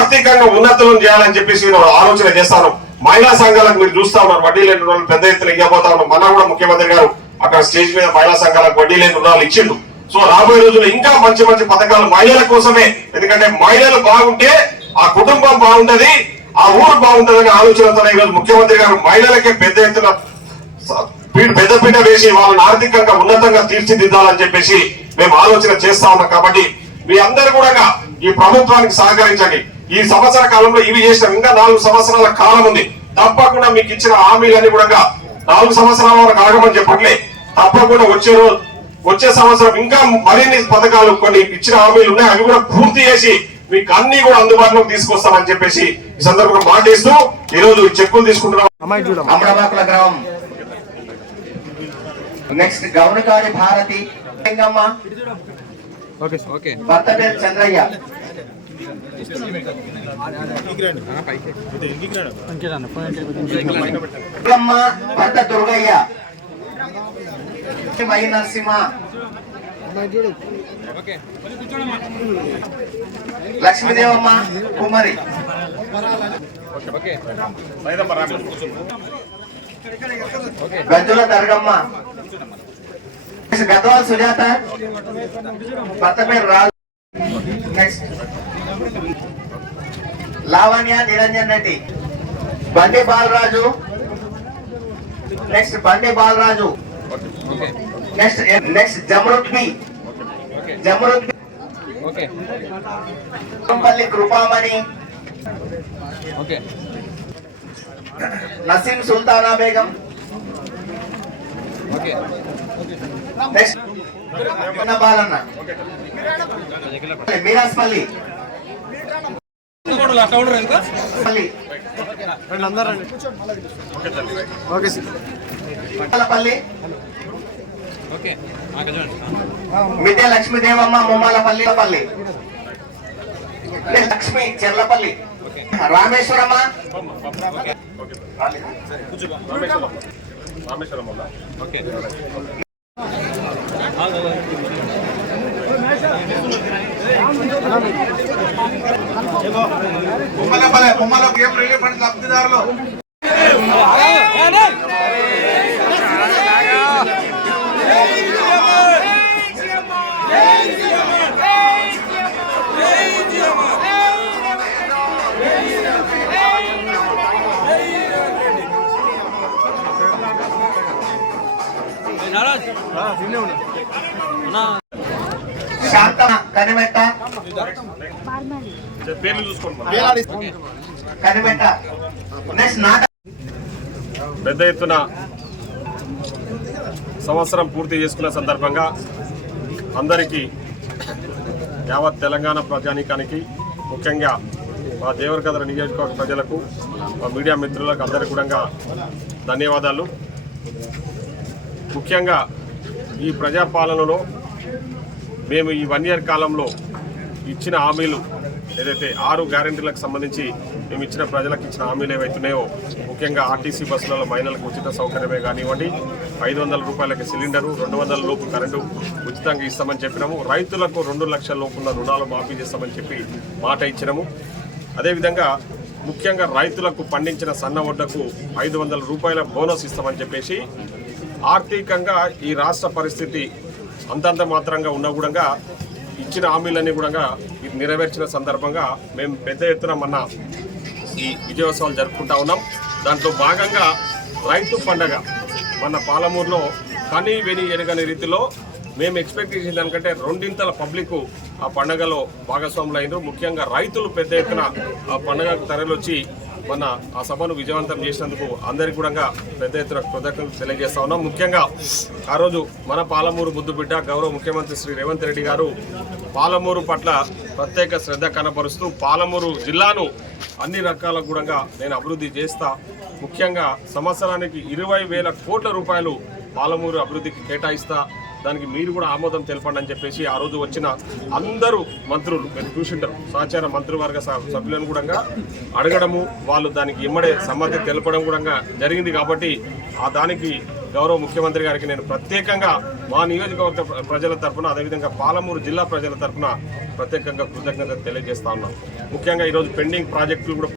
ఆర్థికంగా ఉన్నతులను చేయాలని చెప్పేసి ఆలోచన చేస్తాను. మహిళా సంఘాలకు మీరు చూస్తా ఉన్నారు, వడ్డీ లేని రుణాలు పెద్ద ఎత్తున ఇవ్వబోతా ఉన్నాం. మన కూడా ముఖ్యమంత్రి గారు అక్కడ స్టేజ్ మీద మహిళా సంఘాలకు వడ్డీ లేని రుణాలు ఇచ్చిండు. సో రాబోయే రోజుల్లో ఇంకా మంచి మంచి పథకాలు మహిళల కోసమే, ఎందుకంటే మహిళలు బాగుంటే ఆ కుటుంబం బాగుంటది, ఆ ఊరు బాగుంటదనే ఆలోచనతో ఈరోజు ముఖ్యమంత్రి గారు మహిళలకే పెద్ద ఎత్తున పెద్దపీట వేసి వాళ్ళని ఆర్థికంగా ఉన్నతంగా తీర్చిదిద్దాలని చెప్పేసి మేము ఆలోచన చేస్తా ఉన్నాం. కాబట్టి మీ అందరు కూడా ఈ ప్రభుత్వానికి సహకరించండి. ఈ సంవత్సర కాలంలో ఇవి చేసిన ఇంకా 4 సంవత్సరాల కాలం ఉంది. తప్పకుండా మీకు ఇచ్చిన హామీలన్నీ కూడా 4 సంవత్సరాల వరకు ఆగమని చెప్పట్లే, తప్పకుండా వచ్చే సంవత్సరం ఇంకా మరిన్ని పథకాలు కొన్ని ఇచ్చిన హామీలు ఉన్నాయి, అవి కూడా పూర్తి చేసి మీకు అన్ని కూడా అందుబాటులోకి తీసుకొస్తామని చెప్పేసి ఈ సందర్భంగా మాటిస్తూ ఈ రోజు చెక్కులు తీసుకుంటున్నాం. అమరవాకుల గ్రామం నెక్స్ట్ గౌనకారి భారతి భర్త పేరు చంద్రయ్య, భర్త దుర్గయ్య, వై నరసింహ, లక్ష్మీదేవమ్మ కుమారి, గజ్జుల దర్గమ్మ, గద్వాల్ సుజాత, భర్త పేరు రాజు, నెక్స్ట్ లావణ్య నిరంజన్ రెడ్డి, బండి బాలరాజు, నెక్స్ట్ బండి బాలరాజు, నెక్స్ట్ జమరుద్బి పల్లి కృపామణి, నసీం సుల్తానా బేగం, నెక్స్ట్ బాలన్న, మీరాస్పల్లి మిద్దె లక్ష్మీదేవమ్మ ముమ్మాలపల్లి, లక్ష్మి చెర్లపల్లి, రామేశ్వరమ్మ, ముమ్మలకు ఏం రిలీఫ్ ఫండ్ లబ్ధిదారులు శాంత కనిమెట్ట, కనిమెట్ట, పెద్ద ఎత్తున సంవత్సరం పూర్తి చేసుకున్న సందర్భంగా అందరికీ యావత్ తెలంగాణ ప్రజానీకానికి, ముఖ్యంగా మా దేవరకద్ర నియోజకవర్గ ప్రజలకు, మా మీడియా మిత్రులకు అందరికీ కూడా ధన్యవాదాలు. ముఖ్యంగా ఈ ప్రజాపాలనలో మేము ఈ 1 ఇయర్ కాలంలో ఇచ్చిన హామీలు ఏదైతే 6 గ్యారెంటీలకు సంబంధించి మేము ఇచ్చిన ప్రజలకు ఇచ్చిన హామీలు ఏవైతున్నాయో, ముఖ్యంగా ఆర్టీసీ బస్సులలో మహిళలకు ఉచిత సౌకర్యమే కానివ్వండి, 500 రూపాయలకి సిలిండరు, 200 లోపు కరెంటు ఉచితంగా ఇస్తామని చెప్పినాము, రైతులకు 2 లక్షల లోపున్న రుణాలు మాఫీ చేస్తామని చెప్పి మాట ఇచ్చినాము. అదేవిధంగా ముఖ్యంగా రైతులకు పండించిన సన్న వడ్డకు 500 రూపాయల బోనస్ ఇస్తామని చెప్పేసి, ఆర్థికంగా ఈ రాష్ట్ర పరిస్థితి అంతంత మాత్రంగా ఉన్నా కూడా ఇచ్చిన హామీలన్నీ కూడా నెరవేర్చిన సందర్భంగా మేము పెద్ద ఎత్తున మొన్న ఈ విజయోత్సవాలు జరుపుకుంటా ఉన్నాం. దాంట్లో భాగంగా రైతు పండగ మన పాలమూరులో కనీ వెని ఎరగని రీతిలో మేము ఎక్స్పెక్ట్ చేసిన దానికంటే 2 పబ్లిక్ ఆ పండగలో భాగస్వాములు అయినారు. ముఖ్యంగా రైతులు పెద్ద ఎత్తున ఆ పండగకు తరలివచ్చి మన ఆ సభను విజయవంతం చేసినందుకు అందరికీ కూడా పెద్ద ఎత్తున కృతజ్ఞతలు తెలియజేస్తా ఉన్నాం. ముఖ్యంగా ఆ రోజు మన పాలమూరు ముద్దుబిడ్డ గౌరవ ముఖ్యమంత్రి శ్రీ రేవంత్ రెడ్డి గారు పాలమూరు పట్ల ప్రత్యేక శ్రద్ధ కనపరుస్తూ పాలమూరు జిల్లాను అన్ని రకాల కూడా నేను అభివృద్ధి చేస్తా, ముఖ్యంగా సంవత్సరానికి 20,000 కోట్ల రూపాయలు పాలమూరు అభివృద్ధికి కేటాయిస్తా, దానికి మీరు కూడా ఆమోదం తెలపండి అని చెప్పేసి ఆ రోజు వచ్చిన అందరూ మంత్రులు మీరు చూసింటారు, సహచార మంత్రివర్గ సభ్యులను కూడా అడగడము, వాళ్ళు దానికి ఇమ్మడే సమ్మతి తెలపడం కూడా జరిగింది. కాబట్టి ఆ దానికి గౌరవ ముఖ్యమంత్రి గారికి నేను ప్రత్యేకంగా మా నియోజకవర్గ ప్రజల తరఫున అదేవిధంగా పాలమూరు జిల్లా ప్రజల తరఫున ప్రత్యేకంగా కృతజ్ఞతలు తెలియజేస్తా ఉన్నాం. ముఖ్యంగా ఈరోజు పెండింగ్ ప్రాజెక్టులు కూడా